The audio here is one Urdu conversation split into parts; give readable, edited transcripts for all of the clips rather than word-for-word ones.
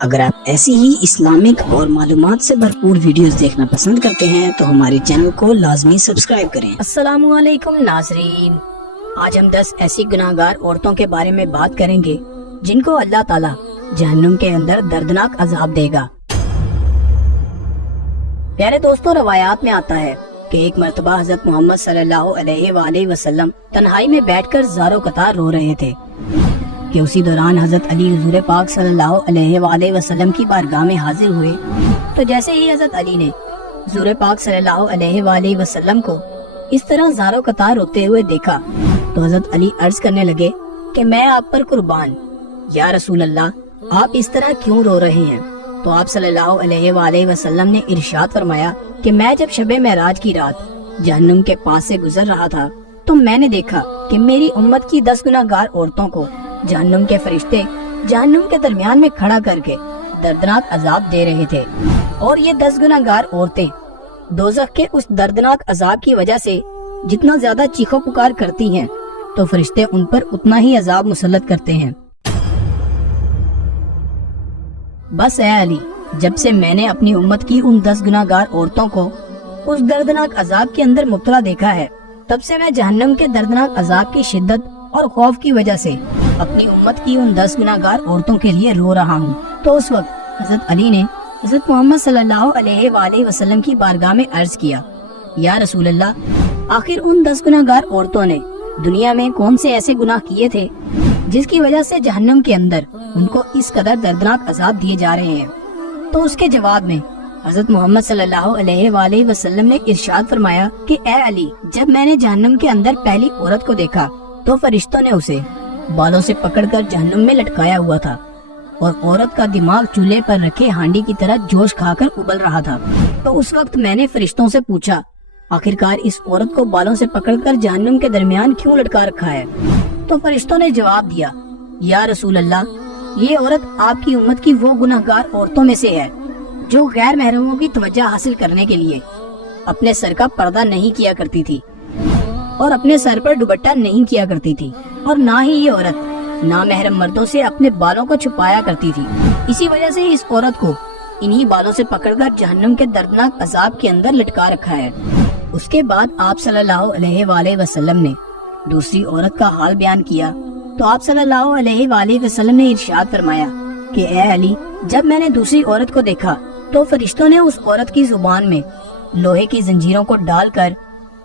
اگر آپ ایسی ہی اسلامک اور معلومات سے بھرپور ویڈیوز دیکھنا پسند کرتے ہیں تو ہمارے چینل کو لازمی سبسکرائب کریں۔ السلام علیکم ناظرین، آج ہم 10 ایسی گناہگار عورتوں کے بارے میں بات کریں گے جن کو اللہ تعالیٰ جہنم کے اندر دردناک عذاب دے گا۔ پیارے دوستوں، روایات میں آتا ہے کہ ایک مرتبہ حضرت محمد صلی اللہ علیہ وآلہ وسلم تنہائی میں بیٹھ کر زاروں قطار رو رہے تھے کہ اسی دوران حضرت علی حضور پاک صلی اللہ علیہ وآلہ وسلم کی بارگاہ میں حاضر ہوئے۔ تو جیسے ہی حضرت علی نے حضور پاک صلی اللہ علیہ وآلہ وسلم کو اس طرح زاروں قطار روتے ہوئے دیکھا تو حضرت علی عرض کرنے لگے کہ میں آپ پر قربان، یا رسول اللہ آپ اس طرح کیوں رو رہے ہیں؟ تو آپ صلی اللہ علیہ وآلہ وسلم نے ارشاد فرمایا کہ میں جب شب معراج کی رات جہنم کے پاس سے گزر رہا تھا تو میں نے دیکھا کہ میری امت کی 10 گناہگار عورتوں کو جہنم کے فرشتے جہنم کے درمیان میں کھڑا کر کے دردناک عذاب دے رہے تھے، اور یہ 10 گناہگار عورتیں دوزخ کے اس دردناک عذاب کی وجہ سے جتنا زیادہ چیخو پکار کرتی ہیں تو فرشتے ان پر اتنا ہی عذاب مسلط کرتے ہیں۔ بس اے علی، جب سے میں نے اپنی امت کی ان 10 گناہگار عورتوں کو اس دردناک عذاب کے اندر مبتلا دیکھا ہے، تب سے میں جہنم کے دردناک عذاب کی شدت اور خوف کی وجہ سے اپنی امت کی ان 10 گناہگار عورتوں کے لیے رو رہا ہوں۔ تو اس وقت حضرت علی نے حضرت محمد صلی اللہ علیہ وآلہ وسلم کی بارگاہ میں عرض کیا، یا رسول اللہ آخر ان 10 گناہگار عورتوں نے دنیا میں کون سے ایسے گناہ کیے تھے جس کی وجہ سے جہنم کے اندر ان کو اس قدر دردناک عذاب دیے جا رہے ہیں؟ تو اس کے جواب میں حضرت محمد صلی اللہ علیہ وآلہ وسلم نے ارشاد فرمایا کہ اے علی، جب میں نے جہنم کے اندر پہلی عورت کو دیکھا تو فرشتوں نے اسے بالوں سے پکڑ کر جہنم میں لٹکایا ہوا تھا، اور عورت کا دماغ چولہے پر رکھے ہانڈی کی طرح جوش کھا کر ابل رہا تھا۔ تو اس وقت میں نے فرشتوں سے پوچھا، آخرکار اس عورت کو بالوں سے پکڑ کر جہنم کے درمیان کیوں لٹکا رکھا ہے؟ تو فرشتوں نے جواب دیا، یا رسول اللہ یہ عورت آپ کی امت کی وہ گناہگار عورتوں میں سے ہے جو غیر محرموں کی توجہ حاصل کرنے کے لیے اپنے سر کا پردہ نہیں کیا کرتی تھی اور اپنے سر پر دوپٹہ نہیں کیا کرتی تھی، اور نہ ہی یہ عورت نامحرم مردوں سے اپنے بالوں کو چھپایا کرتی تھی۔ اسی وجہ سے اس عورت کو انہی بالوں سے پکڑ کر جہنم کے دردناک عذاب کے اندر لٹکا رکھا ہے۔ اس کے بعد آپ صلی اللہ علیہ وآلہ وسلم نے دوسری عورت کا حال بیان کیا تو آپ صلی اللہ علیہ وآلہ وسلم نے ارشاد فرمایا کہ اے علی، جب میں نے دوسری عورت کو دیکھا تو فرشتوں نے اس عورت کی زبان میں لوہے کی زنجیروں کو ڈال کر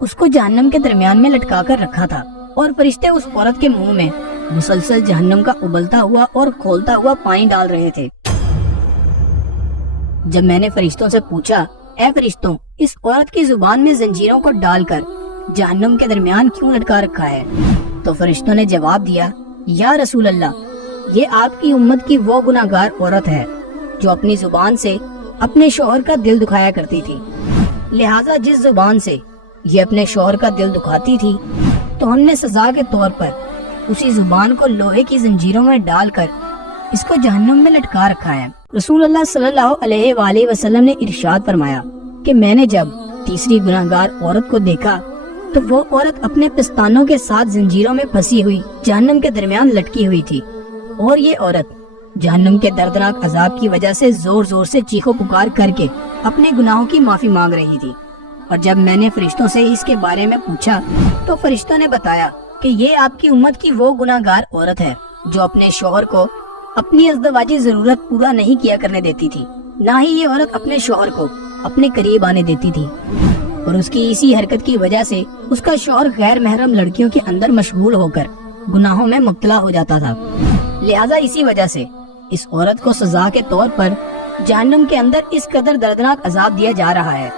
اس کو جہنم کے درمیان میں لٹکا کر رکھا تھا، اور فرشتے اس عورت کے منہ میں مسلسل جہنم کا ابلتا ہوا اور کھولتا ہوا پانی ڈال رہے تھے۔ جب میں نے فرشتوں سے پوچھا، اے فرشتوں، اس عورت کی زبان میں زنجیروں کو ڈال کر جہنم کے درمیان کیوں لٹکا رکھا ہے؟ تو فرشتوں نے جواب دیا، یا رسول اللہ یہ آپ کی امت کی وہ گناہگار عورت ہے جو اپنی زبان سے اپنے شوہر کا دل دکھایا کرتی تھی، لہٰذا جس زبان سے یہ اپنے شوہر کا دل دکھاتی تھی تو ہم نے سزا کے طور پر اسی زبان کو لوہے کی زنجیروں میں ڈال کر اس کو جہنم میں لٹکا رکھا ہے۔ رسول اللہ صلی اللہ علیہ وآلہ وسلم نے ارشاد فرمایا کہ میں نے جب تیسری گناہگار عورت کو دیکھا تو وہ عورت اپنے پستانوں کے ساتھ زنجیروں میں پھنسی ہوئی جہنم کے درمیان لٹکی ہوئی تھی، اور یہ عورت جہنم کے دردناک عذاب کی وجہ سے زور زور سے چیخو پکار کر کے اپنے گناہوں کی معافی مانگ رہی تھی۔ اور جب میں نے فرشتوں سے اس کے بارے میں پوچھا تو فرشتوں نے بتایا کہ یہ آپ کی امت کی وہ گناہگار عورت ہے جو اپنے شوہر کو اپنی ازدواجی ضرورت پورا نہیں کیا کرنے دیتی تھی، نہ ہی یہ عورت اپنے شوہر کو اپنے قریب آنے دیتی تھی، اور اس کی اسی حرکت کی وجہ سے اس کا شوہر غیر محرم لڑکیوں کے اندر مشغول ہو کر گناہوں میں مبتلا ہو جاتا تھا۔ لہٰذا اسی وجہ سے اس عورت کو سزا کے طور پر جہنم کے اندر اس قدر دردناک عذاب دیا جا رہا ہے۔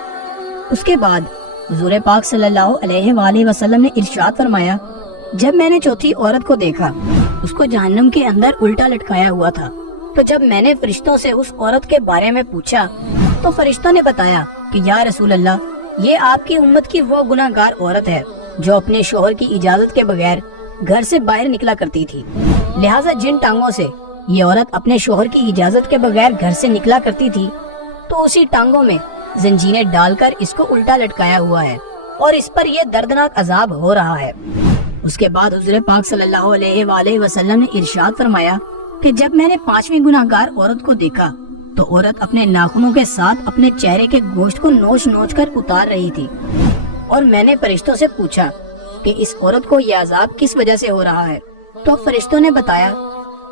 اس کے بعد حضور پاک صلی اللہ علیہ وآلہ وسلم نے ارشاد فرمایا، جب میں نے چوتھی عورت کو دیکھا اس کو جہنم کے اندر الٹا لٹکایا ہوا تھا، تو جب میں نے فرشتوں سے اس عورت کے بارے میں پوچھا تو فرشتوں نے بتایا کہ یا رسول اللہ یہ آپ کی امت کی وہ گناہگار عورت ہے جو اپنے شوہر کی اجازت کے بغیر گھر سے باہر نکلا کرتی تھی، لہٰذا جن ٹانگوں سے یہ عورت اپنے شوہر کی اجازت کے بغیر گھر سے نکلا کرتی تھی تو اسی ٹانگوں میں زنجیریں ڈال کر اس کو الٹا لٹکایا ہوا ہے، اور اس پر یہ دردناک عذاب ہو رہا ہے۔ اس کے بعد حضور پاک صلی اللہ علیہ وآلہ وسلم نے ارشاد فرمایا کہ جب میں نے 5ویں گناہگار عورت کو دیکھا تو عورت اپنے ناخنوں کے ساتھ اپنے چہرے کے گوشت کو نوچ نوچ کر اتار رہی تھی، اور میں نے فرشتوں سے پوچھا کہ اس عورت کو یہ عذاب کس وجہ سے ہو رہا ہے، تو فرشتوں نے بتایا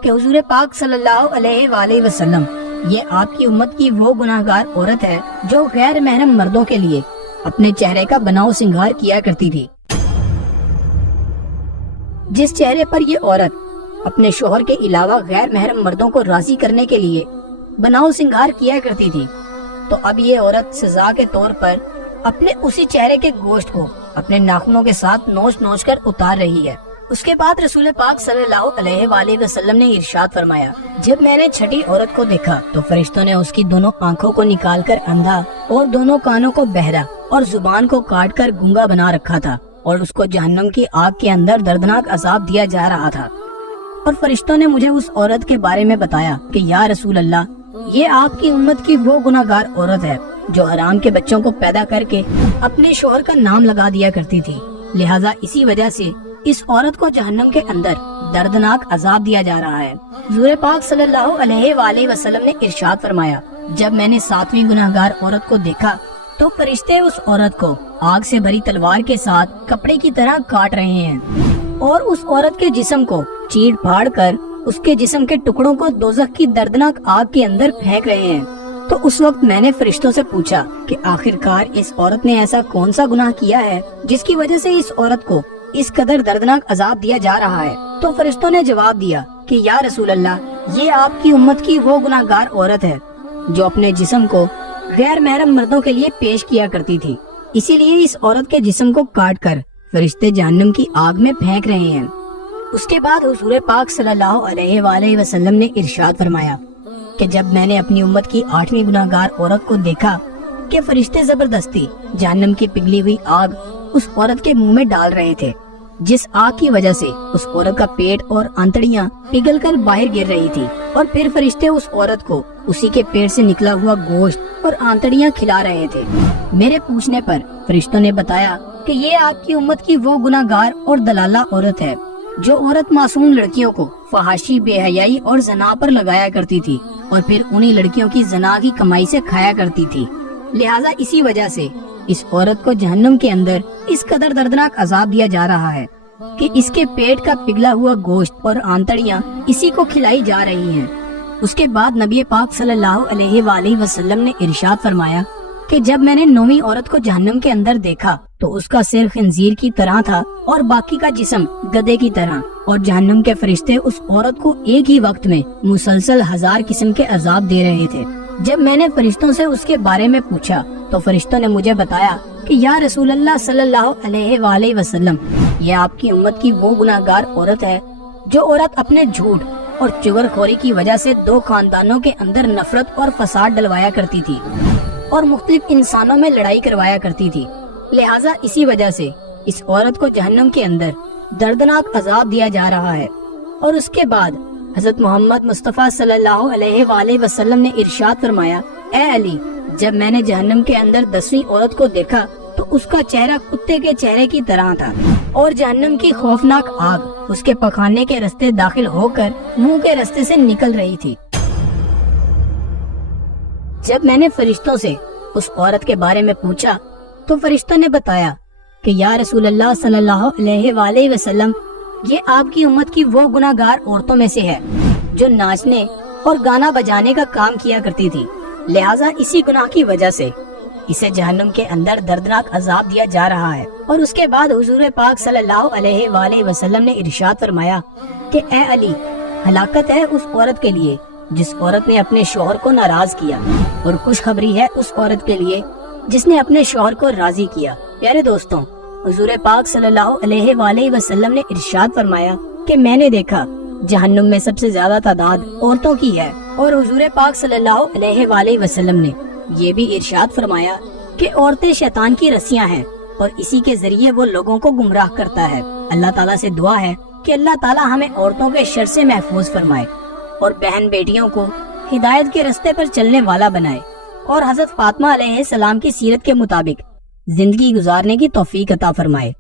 کہ حضور پاک صلی اللہ علیہ وآلہ وسلم، یہ آپ کی امت کی وہ گناہگار عورت ہے جو غیر محرم مردوں کے لیے اپنے چہرے کا بناؤ سنگار کیا کرتی تھی۔ جس چہرے پر یہ عورت اپنے شوہر کے علاوہ غیر محرم مردوں کو راضی کرنے کے لیے بناؤ سنگار کیا کرتی تھی، تو اب یہ عورت سزا کے طور پر اپنے اسی چہرے کے گوشت کو اپنے ناخنوں کے ساتھ نوچ نوچ کر اتار رہی ہے۔ اس کے بعد رسول پاک صلی اللہ علیہ وآلہ وسلم نے ارشاد فرمایا، جب میں نے چھٹی عورت کو دیکھا تو فرشتوں نے اس کی دونوں آنکھوں کو نکال کر اندھا اور دونوں کانوں کو بہرا اور زبان کو کاٹ کر گونگا بنا رکھا تھا، اور اس کو جہنم کی آگ کے اندر دردناک عذاب دیا جا رہا تھا۔ اور فرشتوں نے مجھے اس عورت کے بارے میں بتایا کہ یا رسول اللہ، یہ آپ کی امت کی وہ گناہگار عورت ہے جو حرام کے بچوں کو پیدا کر کے اپنے شوہر کا نام لگا دیا کرتی تھی، لہٰذا اسی وجہ سے اس عورت کو جہنم کے اندر دردناک عذاب دیا جا رہا ہے۔ حضور پاک صلی اللہ علیہ وآلہ وسلم نے ارشاد فرمایا، جب میں نے 7ویں گناہگار عورت کو دیکھا تو فرشتے اس عورت کو آگ سے بھری تلوار کے ساتھ کپڑے کی طرح کاٹ رہے ہیں اور اس عورت کے جسم کو چیر پھاڑ کر اس کے جسم کے ٹکڑوں کو دوزخ کی دردناک آگ کے اندر پھینک رہے ہیں۔ تو اس وقت میں نے فرشتوں سے پوچھا کہ آخرکار اس عورت نے ایسا کون سا گناہ کیا ہے جس کی وجہ سے اس عورت کو اس قدر دردناک عذاب دیا جا رہا ہے؟ تو فرشتوں نے جواب دیا کہ یا رسول اللہ، یہ آپ کی امت کی وہ گناہگار عورت ہے جو اپنے جسم کو غیر محرم مردوں کے لیے پیش کیا کرتی تھی، اسی لیے اس عورت کے جسم کو کاٹ کر فرشتے جہنم کی آگ میں پھینک رہے ہیں۔ اس کے بعد حضور پاک صلی اللہ علیہ وآلہ وسلم نے ارشاد فرمایا کہ جب میں نے اپنی امت کی 8ویں گناہگار عورت کو دیکھا کہ فرشتے زبردستی جہنم کی پگھلی ہوئی آگ اس عورت کے منہ میں ڈال رہے تھے، جس آگ کی وجہ سے اس عورت کا پیٹ اور آنتڑیاں پگھل کر باہر گر رہی تھی، اور پھر فرشتے اس عورت کو اسی کے پیٹ سے نکلا ہوا گوشت اور آنتڑیاں کھلا رہے تھے۔ میرے پوچھنے پر فرشتوں نے بتایا کہ یہ آپ کی امت کی وہ گناہگار اور دلالہ عورت ہے جو عورت معصوم لڑکیوں کو فحاشی، بے حیائی اور زنا پر لگایا کرتی تھی اور پھر انہی لڑکیوں کی زنا کی کمائی سے کھایا کرتی تھی، لہٰذا اسی وجہ سے اس عورت کو جہنم کے اندر اس قدر دردناک عذاب دیا جا رہا ہے کہ اس کے پیٹ کا پگھلا ہوا گوشت اور آنتڑیاں اسی کو کھلائی جا رہی ہیں۔ اس کے بعد نبی پاک صلی اللہ علیہ وآلہ وسلم نے ارشاد فرمایا کہ جب میں نے 9ویں عورت کو جہنم کے اندر دیکھا تو اس کا سر خنزیر کی طرح تھا اور باقی کا جسم گدھے کی طرح، اور جہنم کے فرشتے اس عورت کو ایک ہی وقت میں مسلسل 1000 قسم کے عذاب دے رہے تھے۔ جب میں نے فرشتوں سے اس کے بارے میں پوچھا تو فرشتوں نے مجھے بتایا کہ یا رسول اللہ صلی اللہ علیہ وآلہ وسلم، یہ آپ کی امت کی وہ گناہگار عورت ہے جو عورت اپنے جھوٹ اور چغل خوری کی وجہ سے 2 خاندانوں کے اندر نفرت اور فساد ڈلوایا کرتی تھی اور مختلف انسانوں میں لڑائی کروایا کرتی تھی، لہٰذا اسی وجہ سے اس عورت کو جہنم کے اندر دردناک عذاب دیا جا رہا ہے۔ اور اس کے بعد حضرت محمد مصطفیٰ صلی اللہ علیہ وآلہ وسلم نے ارشاد فرمایا، اے علی، جب میں نے جہنم کے اندر 10ویں عورت کو دیکھا تو اس کا چہرہ کتے کے چہرے کی طرح تھا اور جہنم کی خوفناک آگ اس کے پخانے کے راستے داخل ہو کر منہ کے راستے سے نکل رہی تھی۔ جب میں نے فرشتوں سے اس عورت کے بارے میں پوچھا تو فرشتوں نے بتایا کہ یا رسول اللہ صلی اللہ علیہ وآلہ وسلم، یہ آپ کی امت کی وہ گناہگار عورتوں میں سے ہے جو ناچنے اور گانا بجانے کا کام کیا کرتی تھی، لہٰذا اسی گناہ کی وجہ سے اسے جہنم کے اندر دردناک عذاب دیا جا رہا ہے۔ اور اس کے بعد حضور پاک صلی اللہ علیہ وآلہ وسلم نے ارشاد فرمایا کہ اے علی، ہلاکت ہے اس عورت کے لیے جس عورت نے اپنے شوہر کو ناراض کیا، اور خوشخبری ہے اس عورت کے لیے جس نے اپنے شوہر کو راضی کیا۔ پیارے دوستوں، حضور پاک صلی اللہ علیہ وآلہ وسلم نے ارشاد فرمایا کہ میں نے دیکھا جہنم میں سب سے زیادہ تعداد عورتوں کی ہے، اور حضور پاک صلی اللہ علیہ وآلہ وسلم نے یہ بھی ارشاد فرمایا کہ عورتیں شیطان کی رسیاں ہیں اور اسی کے ذریعے وہ لوگوں کو گمراہ کرتا ہے۔ اللہ تعالیٰ سے دعا ہے کہ اللہ تعالیٰ ہمیں عورتوں کے شر سے محفوظ فرمائے اور بہن بیٹیوں کو ہدایت کے رستے پر چلنے والا بنائے، اور حضرت فاطمہ علیہ السلام کی سیرت کے مطابق زندگی گزارنے کی توفیق عطا فرمائے۔